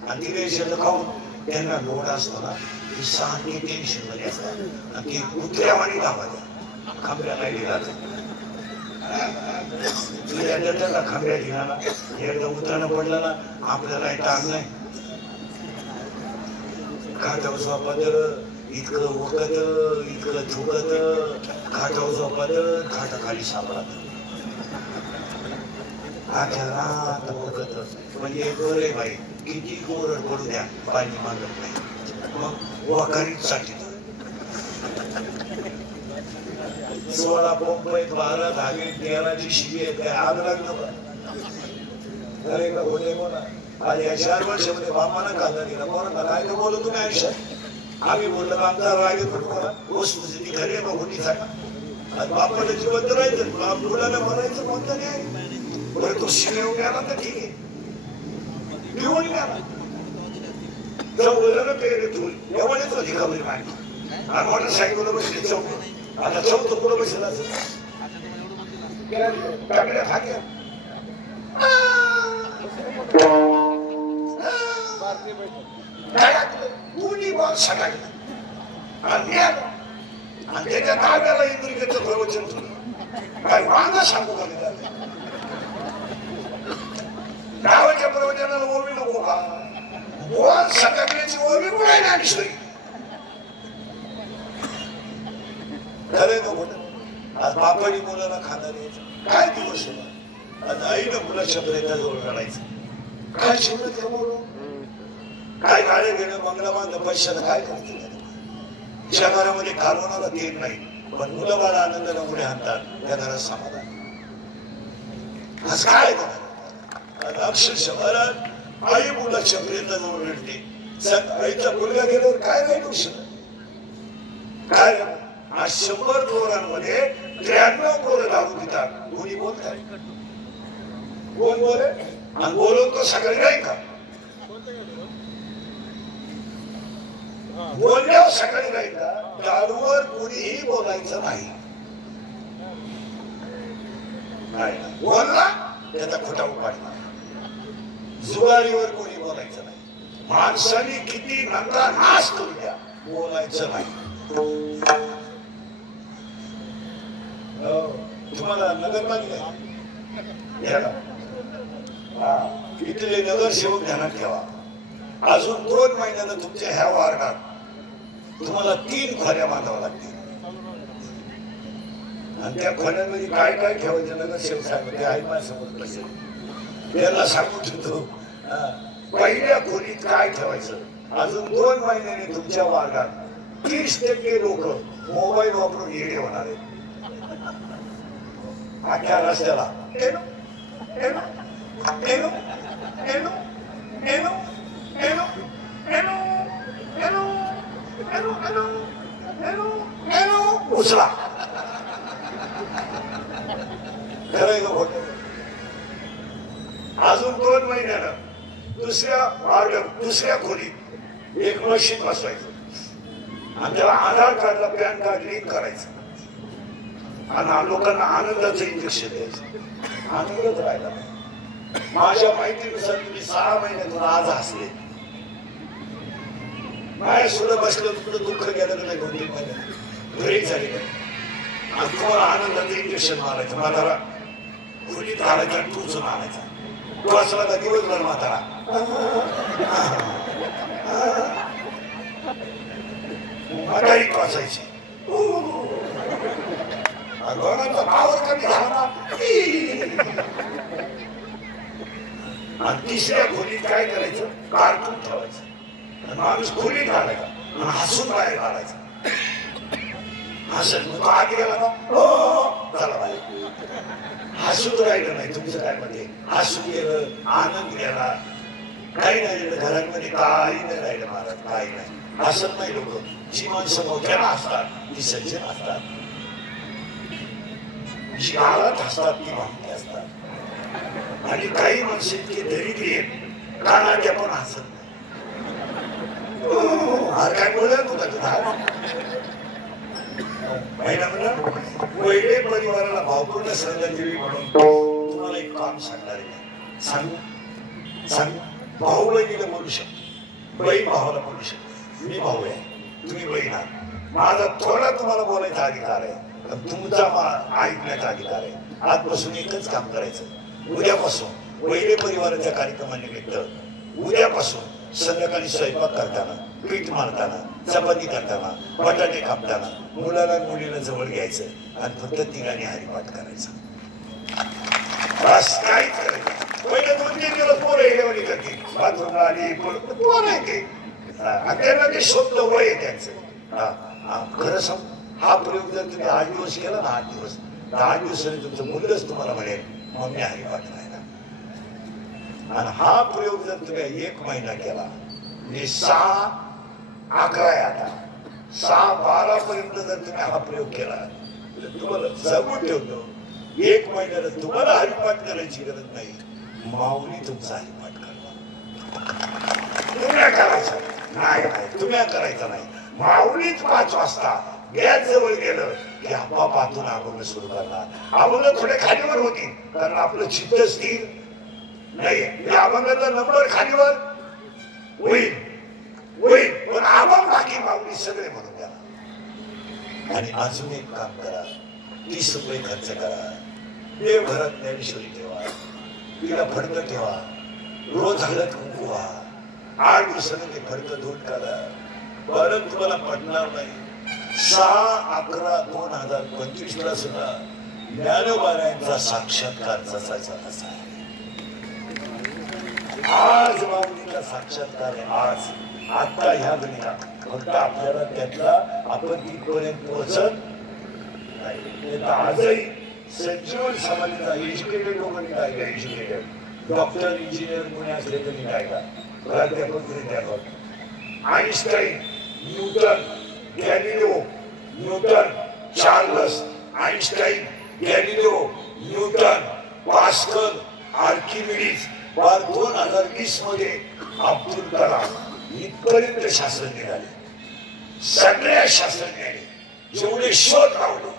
आणि तिने खाऊन त्यांना लोड असतो ना ती सारखी टेन्शन मध्ये असतात आणि ती कुत्र्यावाणी दाबायला खांब्या नाही दिला खांब्या दिला एकदा उतरणं पडलं ना आपल्याला टांग नाही खाटाव झोपत इतकं ओकत इतकं झुकत खाटाव झोपत खाटाखाली सापडत रात ओकत म्हणजे बरे बाई किती कोरड पडू द्या पाणी मागत नाही मग वाकारीत साठी 16 पंप आहेत 12 धागे 13ची शिबी आहेत काय आग लागलं का अरे का होते कोणा आज या 4 वर्षामध्ये बापानं काढला गेला कोणाला काय का बोलू तुम्ही आयुष्यात आम्ही बोललो आमचा राग फटकोना वस्तुस्थिती खरी आहे खोटी सांगा आज बापाला जिवंत राहायचं मुलाला म्हणायचं कोणतं नाही बरं तो शिकवून गेला तर ठीक आहे पिऊन गेला चौघ पेरे ठेवून एवढेच अधिकारी माहिती आणि मोटरसायकल बसले चौक आता चौथ पुढं बसला टाकल्या खाक्या कुणी बॉल सटाकला आणि त्याच्या ताब्याला इंद्रिकेचं प्रवचन सुरू काय वांगा सांगू का गावाच्या प्रवचनाला ओरवी नको का बॉल सटाकण्याची ओरवी कुठे नाही सोयी खरंय का खोटं आज बापानी मुलाला खाणार काय दिवस आज आईनं मुलाच्या प्रयत्नाजवळ काढायचं काय शिवत कमवलो, काय गाड्या घेणं, बंगला बांधणं, पैशाला काय करते. शहरामध्ये घालवणारा तेल नाही, पण मुलं बाळ आनंदाने उड्या आणतात, त्या घरात समाधान. आज काय अक्षरशः शहरात आई मुलाच्या पर्यंत जाऊन रडते. आईचा मुलगा गेल्यावर काय नाही दोष, काय आज 100 पोरांमध्ये 93 पोरं दारू पितात. कोणी बोलताय, कोण बोले, आणि बोलून तो सकाळी नाही का बोलल्यावर सकाळी राहील का. दारूवर कोणीही बोलायचं नाही, बोलला त्याचा खोटा उपाडला. जुगारीवर कोणी बोलायचं नाही. माणसाने किती नंदा नाश करू द्या, बोलायचं नाही. तुम्हाला नगरपालिका इथले नगरसेवक ध्यानात ठेवा. अजून 2 महिन्यानं तुमच्या ह्या वार्डात तुम्हाला 3 खोल्या बांधाव्या लागतील. आणि त्या खोल्यांमध्ये काय काय ठेवायचं नगरसेवक साहेब ते आहे माझ्यासमोर कसे त्याला सांगू ठेवतो. पहिल्या खोलीत काय ठेवायचं. अजून 2 महिन्याने तुमच्या वार्डात 30% लोक मोबाईल वापरून येडे होणार आहेत. अख्ख्या रस्त्याला एनो एनो एनो एनो एनो एनो एनो एनो एनो एनो एनो एनो उचला. खरंय का खोटं. अजून 2 महिन्यानं दुसऱ्या वार्डात दुसऱ्या खोलीत एक मशीन बसवायचं आणि त्याला आधार कार्डला पॅन कार्ड लिंक करायचं आणि लोकांना आनंदाचं इंजेक्शन द्यायचं. आनंदच राहिला. माझ्या माहितीनुसार तुम्ही 6 महिन्यातून आज हसले. माझ्या सुद्धा बसलं तुमचं दुःख गेलं नाही 2-3 महिन्यात घरी झाले आणि तुम्हाला आनंदाचं इंजेक्शन मारायचं. म्हातारा खोलीत घालायचा टूचून आणायचा. तो असला का दिवसभर म्हातारा म्हातारी टोचायची. पावर कमी झाला. आणि तिसऱ्या खोलीत काय करायचं, कार्टून ठेवायचं. माणूस खोलीत घालायचा आणि हसून बाहेर घालायचा. हसत तो आत गेला का हो चला बाहेर. हसूच राहिलं नाही तुमचं काय मध्ये. हसून गेलं, आनंद गेला, काही नाही घरांमध्ये काही नाही राहिलं महाराज, काही नाही. हसत नाही लोक. जी माणसं मोठ्याला असतात ती सज्जन असतात, जी गावात असतात ती भामटी असतात. आणि काही माणसं इतके दरिद्री आहेत कानाच्या पण हसत नाही. काय बोलत होता तुझा महिला म्हणलं वैडे परिवाराला भावपूर्ण श्रद्धांजली म्हणून तुम्हाला एक काम सांगणार आहे. सांगू सांगू. भाऊ बहिणीला बोलू शकतो, बहीण भावाला बोलू शकतो. मी भाऊ आहे, तुम्ही बहीण आहात. माझा थोडा तुम्हाला बोलायचा अधिकार आहे, तुमचा ऐकण्याचा अधिकार आहे. आजपासून एकच काम करायचं. उद्यापासून वैडे परिवाराच्या कार्यक्रमानिमित्त उद्यापासून संध्याकाळी स्वयंपाक करताना, पीठ मारताना, चपाती करताना, बटाटे कापताना मुलाला मुलीला जवळ घ्यायचं आणि फक्त तिघांनी हरिपाठ करायचा. बस काहीच करायचं. पहिले 2-3 दिवस पोरं येण्यावाणी करतील, बाथरूमला आली पोरं येते. त्यांना ते शोधलं वय आहे त्यांचं. खरं सांग, हा प्रयोग जर तुम्ही 8 दिवस केला ना, 8 दिवस 10 दिवसांनी तुमचं मुलगच तुम्हाला म्हणेल मम्मी हरिपाठ राहिला. आणि हा प्रयोग जर तुम्ही 1 महिना केला, 6-11 आहे आता, 6-12 पर्यंत जर तुम्ही हा प्रयोग केला तर तुम्हाला जगून ठेवतो. 1 महिन्याला तुम्हाला हरिपाठ करायची गरज नाही, माऊली तुमचा हरिपाठ करणार. तुम्ही करायचं नाही, तुम्ही करायचं नाही. माऊलीच 5 वाजता गॅस जवळ गेलं की आपोआप आतून अभंग सुरू करणार. अभंग थोडे खालीवर होतील कारण आपलं चित्त स्थिर नाही. अभंगाचा नंबर खालीवर होईल होईल, पण अभंग बाकी माऊली सगळे म्हणून द्या. आणि अजून एक काम करा, 30 रुपये खर्च करा. देवघरात ज्ञानेश्वरी ठेवा, तिला फडकं ठेवा, रोज हळद कुंकू व्हा. 8 दिवसानं ते फडकं धुवून काढा. परत तुम्हाला पडणार नाही. 6-11-2025 ला सुद्धा ज्ञानोबारायांचा साक्षात्कार जसाचा तसा आहे. आज माऊलीचा साक्षात्कार आहे. आज आता ह्या घडीला फक्त आपल्याला त्यातला आपण तिथपर्यंत पोहोचत नाही. आजही सज्जीवन समाजाचा एज्युकेटेड लोकांनी काय का एज्युकेटेड डॉक्टर इंजिनियर कोणी असले तरी काय का प्राध्यापक प्राध्यापक Einstein Newton Galileo Newton Charles Einstein Galileo Newton pascal Archimedes 2020 मध्ये अब्दुल कलाम इथपर्यंत शास्त्रज्ञ झाले. सगळ्या शास्त्रज्ञांनी जेवढे शोध लावले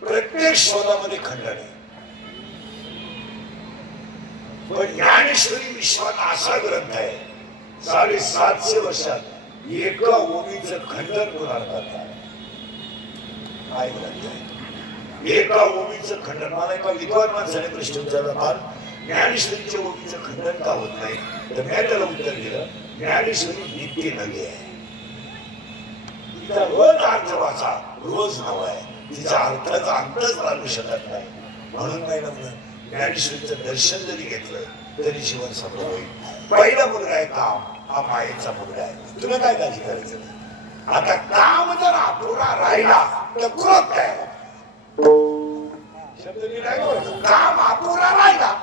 प्रत्येक शोधामध्ये खंडन आहे. पण ज्ञानेश्वरी विश्वात असा ग्रंथ आहे 750 वर्षात एका ओवीचं खंडन कोणाला करतात. काय ग्रंथ आहे एका ओवीचं खंडन. मला एका विद्वान माणसाने प्रश्न विचारला ज्ञानेश्वरीच्या ओवीचं खंडन का होत नाही तर मी त्याला उत्तर दिलं ज्ञानेश्वरी नित्य नवी आहे. तिचा रोज अर्थ वाचा रोज नव आहे. तिचा अर्थाचा अंतच लागू शकत नाही. म्हणून नाही ना ज्ञानेश्वरीचं दर्शन जरी घेतलं तरी जीवन सफल होईल. पहिला मुलगा आहे काम. हा मायेचा मुलगा आहे. तुला काय काळजी करायचं नाही. आता काम जर अपुरा राहिला तर क्रोध काय शब्द काम अपुरा राहिला.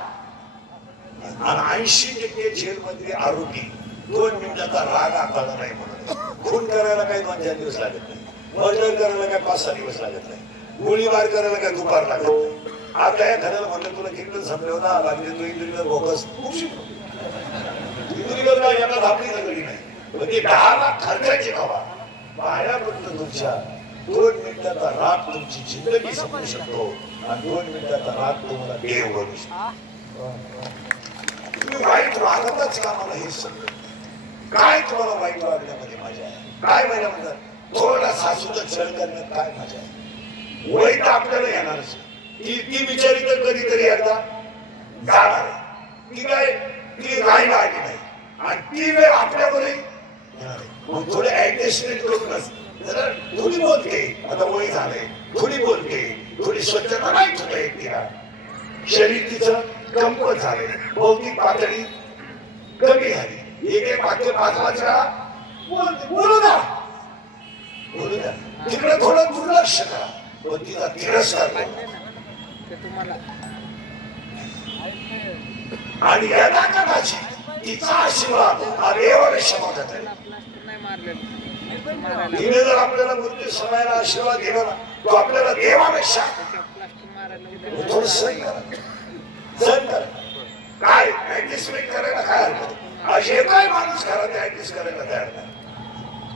आणि 80% जेलमध्ये आरोपी 2 मिनिटाचा राग आकाळला नाही म्हणून खून करायला काही 2-4 दिवस लागत नाही. मर्डर करायला काय 5-6 दिवस लागत नाही. गोळीबार करायला काय दुपार लागत नाही. आता या घराला म्हणलं तुला किती संपले होता लागले तू इंद्रियर बोकस खूप शिकतो. इंद्रियरला यांना धापली सगळी नाही. पण ते 10 लाख खर्चायचे कवा पायापर्यंत तुमच्या 2 मिनिटाचा राग तुमची जिंदगी संपू शकतो. आणि 2 मिनिटाचा राग तुम्हाला देव बनू शकतो. तुम्ही वाईट वागतच का मला हे समजत काय तुम्हाला वाईट वागण्यामध्ये मजा आहे. काय महिला म्हणतात थोडा सासूचा छळ करण्यात काय मजा आहे. वाईट आपल्याला येणारच. ती बिचारी तर कधीतरी एकदा जाणार आहे. ती काय ती राहायला आली नाही आणि ती वेळ आपल्यावरही येणार आहे. मग थोडे ऍडजस्टमेंट करूनच जरा थोडी बोलते आता वय झालंय थोडी बोलते थोडी स्वच्छता नाही होत आहे. तिला शरीर तिचं कमकुवत झाले. भौतिक पातळी कमी झाली. एक वाक्य 5-5 वेळा बोलू द्या बोलू द्या. तिकडे थोडं दुर्लक्ष करा पण तिचा तिरस्कार करा. आणि यदाकदाची तिचा आशीर्वाद हा देवाने क्षमा करतो. तिने जर आपल्याला मृत्यू समयाला आशीर्वाद दिला ना तो आपल्याला देवापेक्षा थोडं सहन करा. सहन करा. काय ऍडजस्टमेंट करायला काय हरकत. असे काय माणूस करा ते ऍडजस्ट करायला तयार नाही.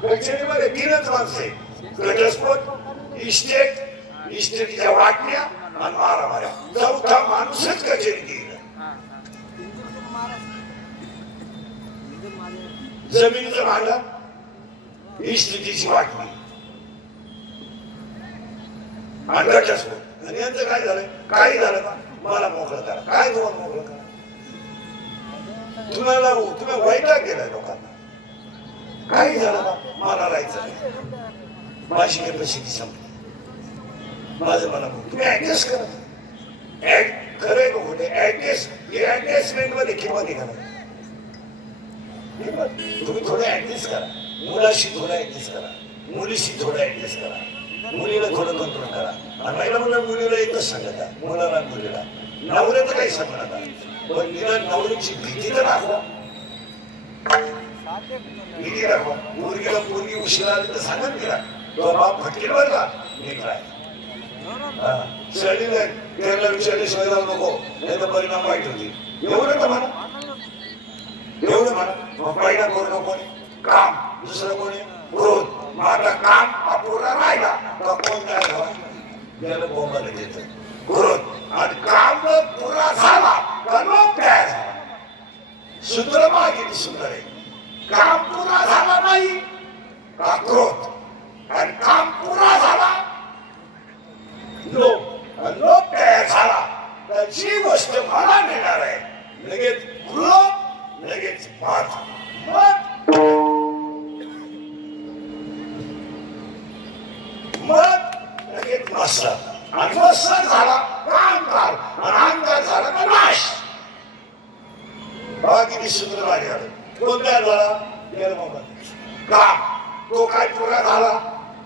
कचेरीमध्ये 3च माणसं आहेत घटस्फोट इस्टेटीच्या वाटण्या आणि मारामाऱ्या. 4था माणूसच कचेरी गेला. जमिनीचं भांडण इस्टेटीची वाटणी आणि घटस्फोट. आणि यांचं काय झालं काही झालं का मला मोकळं करा. काय तुम्हाला मोकळं करा. तुम्ही वैताग गेलाय लोकांना. काही झालं का मला राहायचं नाही. माझी कॅपॅसिटी संपली. माझं मला तुम्ही ऍडजस्ट करा. खरंय का खोटे ऍडजस्टमेंट मध्ये किंमत निघाला. तुम्ही थोडं ऍडजस्ट करा. मुलाशी थोडं ऍडजस्ट करा. मुलीशी थोडं ऍडजस्ट करा. मुलीला थोडं कंट्रोल करा. आणि महिला मुलं मुलीला एकच सांगत आहे मुलाला मुलीला नवऱ्याचं काही सांगणार पण तिला नवऱ्याची भीती तर दाखवा. भीती दाखवा. मुलगीला पोरगी उशिरा आली तर सांगत तिला तो बाप फटकेल बर का निघलाय. शरीर त्याला विचारल्याशिवाय जाऊ नको नाही तर परिणाम वाईट होतील. एवढं तर म्हणा एवढं म्हणा. पहिला पोरगा कोणी काम दुसरं कोणी क्रोध. मग आता काम अपुरा राहिला का कोण काय झाला त्याला बोंबाला घेत क्रोध. आणि काम पुरा झाला का लोक तयार झाला. सूत्र मागे सुंदर आहे. काम पुरा झाला नाही का क्रोध आणि काम पुरा झाला लोक तयार झाला तर जी गोष्ट मला मिळणार आहे लगेच क्रोध लगेच बाध. मग लगेच मस्त आणि मस्त झाला अहंकार आणि अहंकार झाला का नाश. बाकी मी सूत्र भारी आलो कोण तयार झाला का तो काय पुरा झाला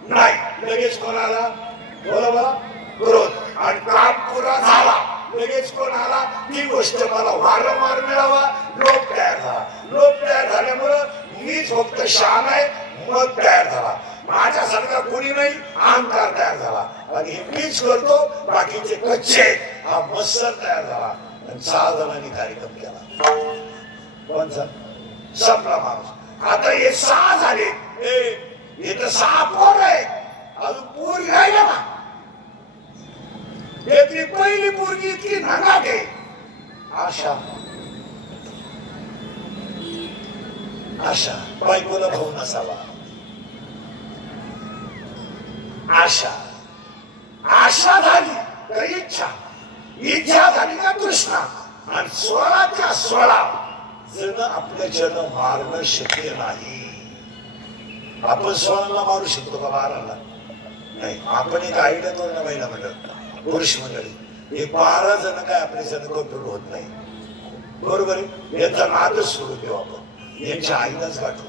नाही लगेच कोणाला बोला मला क्रोध आणि काम पुरा झाला लगेच कोण आला ती गोष्ट मला वारंवार मिळावा लोभ तयार झाल्यामुळं मीच फक्त शहाण आहे मग तयार झाला माझ्यासारखा कोणी नाही अहंकार तयार झाला आणि हे मीच करतो बाकीचे कच्चे हा मत्सर तयार झाला आणि 6 जणांनी कार्यक्रम केला कोणचा संपला माणूस आता हे 6 झाले हे तर 6 पोर आहे अजून पोर राहिला ना त्यातली पहिली पोरगी इतकी नगाट आहे आशा बायकोला भाऊ नसावा आशा झाली तर इच्छा झाली का तृष्णा आणि 16च्या 16 जण आपले जन मारणं शक्य नाही आपण 16ला मारू शकतो का 12ला नाही आपण एक आयडिया करू ना महिला मंडळ पुरुष मंडळी हे 12 जण काय आपले जन कंट्रोल होत नाही बरोबर आहे याचा नादच सोडून देऊ आपण यांच्या आईलाच गाठू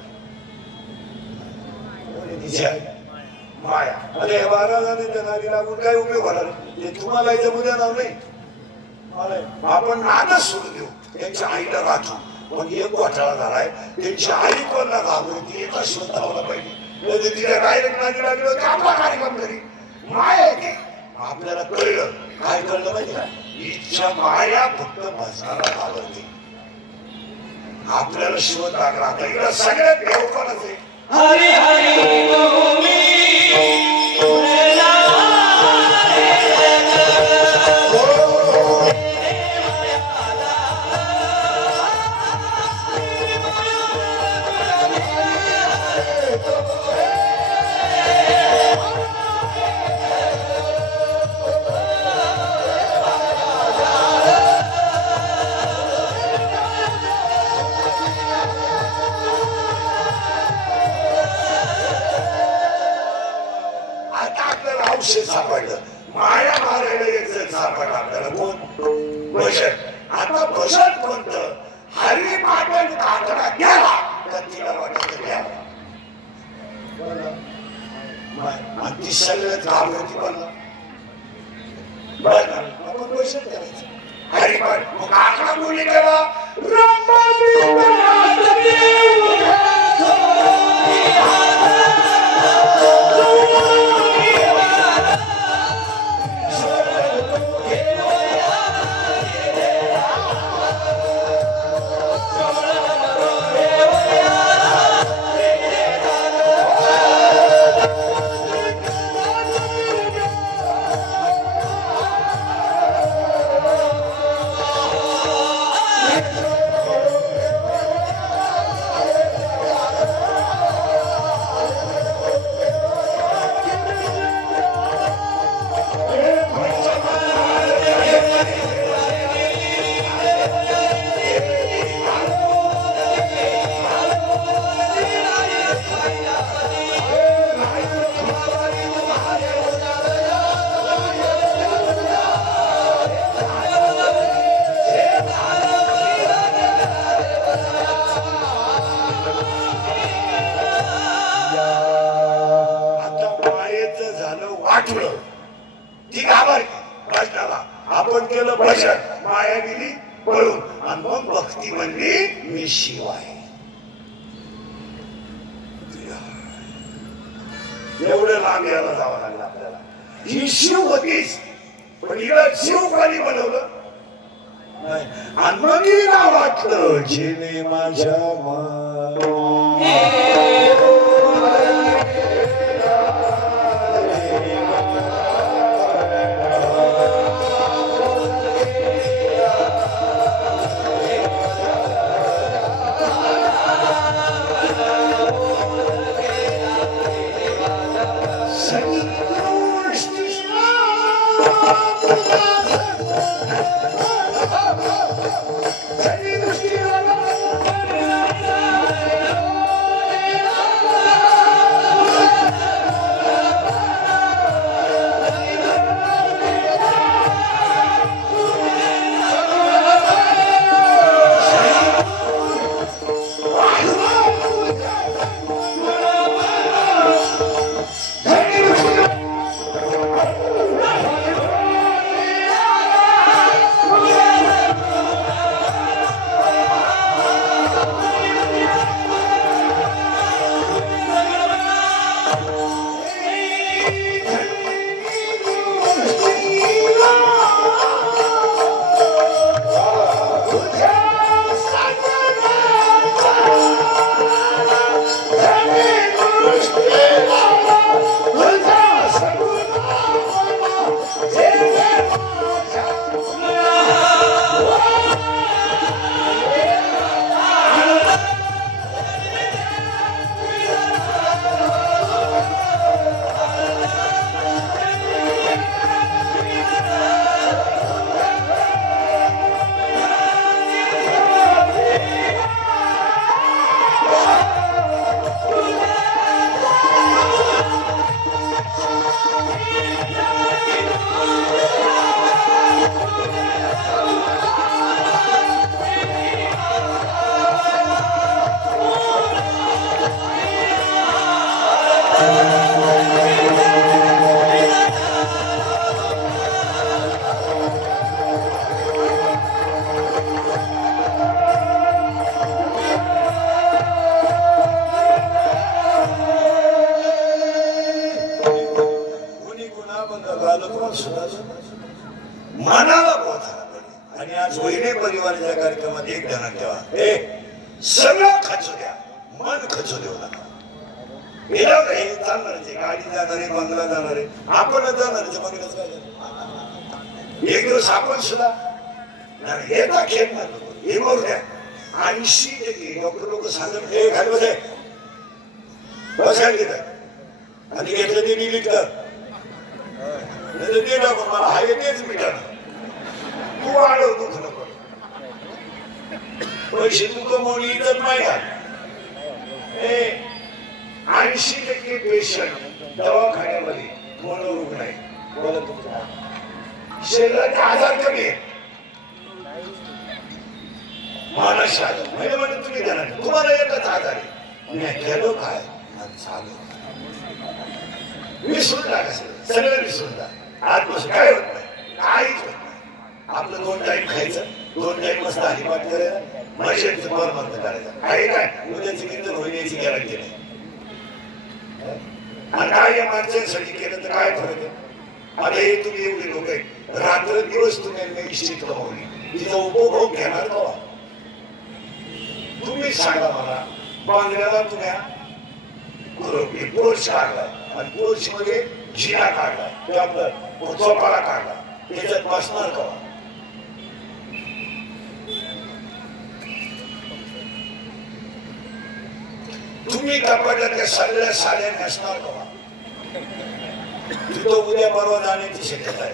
तिची आई माया अरे 12 जण त्या नादी लागून काय उपयोग होणार ते तुम्हाला जमू देणार नाही आपण नादच सोडून देऊ त्यांच्या आईला गाठू पण एक घोटाळा झालाय त्यांची आई कोणला घाबरती एका शोध लावला पाहिजे तिच्या डायरेक्ट नादी लागलं तर आपला कार्यक्रम करी माया येते आपल्याला कळलं काय कळलं माहिती का इच्छा माया फक्त भजनाला घाबरते आपल्याला शोध लागला आता इकडं सगळ्यात बेवकोनच आहे हरी हरी सापडलं माया मारायला एक जण सापडला आपल्याला कोण भजन आता भजन कोणतं हरी पाटण काकडा गेला तर तिला वाटत घ्यावा ती सगळ्यात घाबरती बनला आपण भजन करायचं हरी पाठ मग काकडा बोलली गेला आपण केलं भजन माया गेली पळून आणि मग भक्ती म्हणली मी शिव आहे एवढं लांब यायला जावं लागलं आपल्याला ही शिव होतीच पण हिला शिव कोणी बनवलं आणि मग हिला वाटलं जिने माझ्या आणि आज वहिने परिवाराच्या कार्यक्रमात एक ध्यानात ठेवा, हे सगळं खचू द्या, मन खचू देऊ नका. हे चालणार आहे, गाडी जाणार आहे, बंगला जाणार आहे, आपणच जाणार आहे. बंगल्याच काय एक दिवस आपण सुद्धा येता खेळणार हे मरू द्या. 80% डॉक्टर लोक सांगत हे खाली बसाय बसायला घेतात आणि घेतलं ते डिलीट कर, ते टाकून मला हाय तेच मिटाणं तू वाढव दुःख नको. पैसे तू कमवून इतर नाही घाल. 80% पेशंट दवाखान्यामध्ये मनोरुग्ण आहे. बोला तुमच्या शरीराचे आजार कमी आहे, मानसिक आजार म्हणजे तुम्ही जाणार तुम्हाला एकच आजार आहे. मी गेलो काय चालू विसरून टाका, सगळं विसरून टाका. आत्मस काय होत नाही, काहीच होत नाही. आपलं 2 टाइम खायचं, 2 टाइम मस्त हरिपाठ करायला, मनुष्याचं परमार्थ करायचं आहे. काय उद्याची कीर्तन होण्याची गॅरंटी नाही. आणि काय या माणसांसाठी केलं तर काय फरक आहे. आता हे तुम्ही एवढे लोक आहेत, रात्र दिवस तुम्ही निश्चित कमवली, तिचा उपभोग घेणार का? तुम्ही सांगा मला. बांगल्याला तुम्ही पोर्च काढला आणि पोर्च मध्ये जिना काढला, ते आपलं चोपाला काढला, त्याच्यात बसणार का? तुम्ही कपाटातल्या सगळ्या साड्या नेसणार का? तिथं उद्या परवा जाण्याची शक्यता आहे.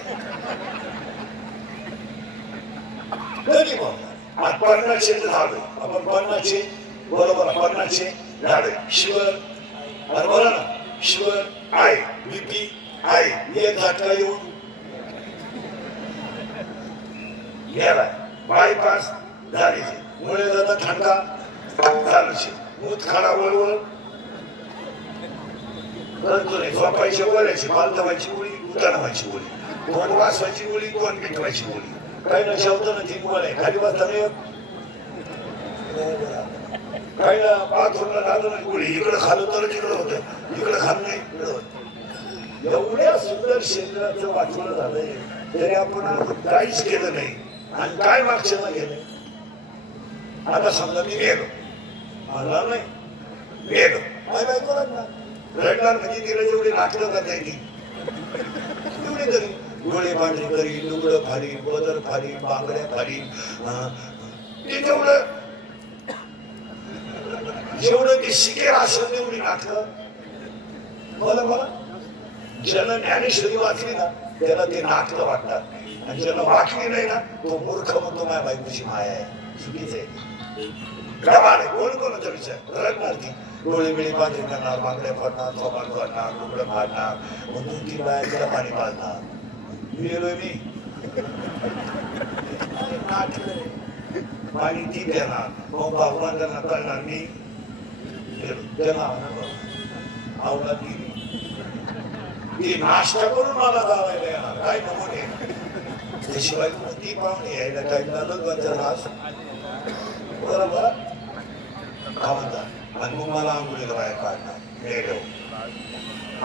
कधी बघणार आज 50 झालोय आपण, 50 बरोबर 50 झालोय. शुगर बरोबर ना, शुगर आहे, बीपी आहे, एक झटका येऊन गेलाय, बायपास झालीचे, मुळे जाता थंडा झालीचे, मूत खाडा वळवळ झोपायची गोळ्याची, पालतवायची गोळी, उतारवायची गोळी, तोंड वाचवायची गोळी, तोंड मिटवायची गोळी, काही ना शेवताना 3 गोळ्या खाली बसता नाही, काही ना बाथरूमला लागलं नाही गोळी, इकडं खाल्लं तर तिकडं होतं, इकडं खाल्लं नाही इकडं होतं. एवढ्या सुंदर शरीराचं वाचवलं झालंय तरी आपण काहीच केलं नाही. आणि काय मागच्या गेलं. आता समजा मी गेलो, मला नाही गेलो, काय बायको लागणार रडणार म्हणजे तिला जेवढी नाटकं करता येईल तेवढे तरी. डोळे पांढरे करीन, लुगडं फाडीन, बदर फाडीन, बांगड्या फाडीन, ते तेवढं जेवढं ते शिकेल असं तेवढी नाटकं. मला ज्याला ज्ञानेश्वरी वाचली ना त्याला ते नाटकं वाटतात, आणि ज्याला वाचली नाही ना तो मूर्ख म्हणतो माझ्या बायकोची माया आहे. चुकीचं आहे. कोणाचा विचार रडणार ती, डोळे बिळे पांढरे करणार, बांगड्या फाडणार, चोपाल फाडणार, लुगडं फाडणार, 2-3 बाया पाणी पाजणार. गेलोय मी पाणी ती देणार, मग भगवान त्यांना कळणार मी त्याला आवडा ती नाश्ता करून मला जावायला येणार. काय नमुने त्याशिवाय ती पाहुणे यायला टाईम लागत माझा रास बरोबर खावता. आणि मग मला आंघोळीला बाहेर काढणार, गेलो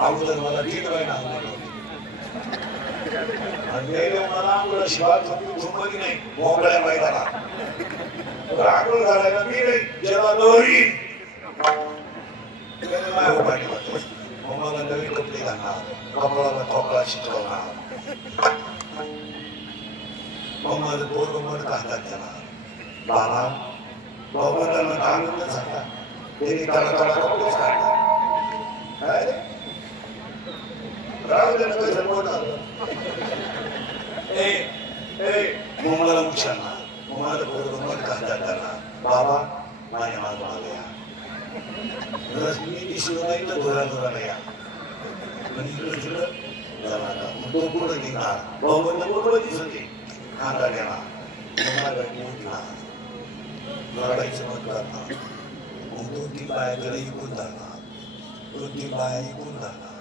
अगोदर मला 3 महिना आंघोळ होती, आणि गेलो मला आंघोळ शिवाय झोपली नाही, मोकळ्या मैदानात आंघोळ घालायला मी नाही, जेव्हा लोहरी मग मला नवीन कपडे घालणार, कपड्याला खोकला शिकवणार, मग माझं पोरग मन हातात देणार. बाबा बाबांना आनंद झाला, त्यांनी काळा कपडेच काढला. काय रे राहू दे ना, कसं बोलणार. मग मला उचलणार, मग माझं पोरग मन हातात देणार. बाबा माझ्या मागं मागे या, मी दिसलो नाही तर धोराला या, इकडं तिकडं जाणार. तो पुढं निघणार, बाबांना बरोबर दिसते खांदा घेणार, लढायचं मत करणार. मग 2-3 बाया त्याला इकून जाणार, 2-3 बाया इकून जाणार.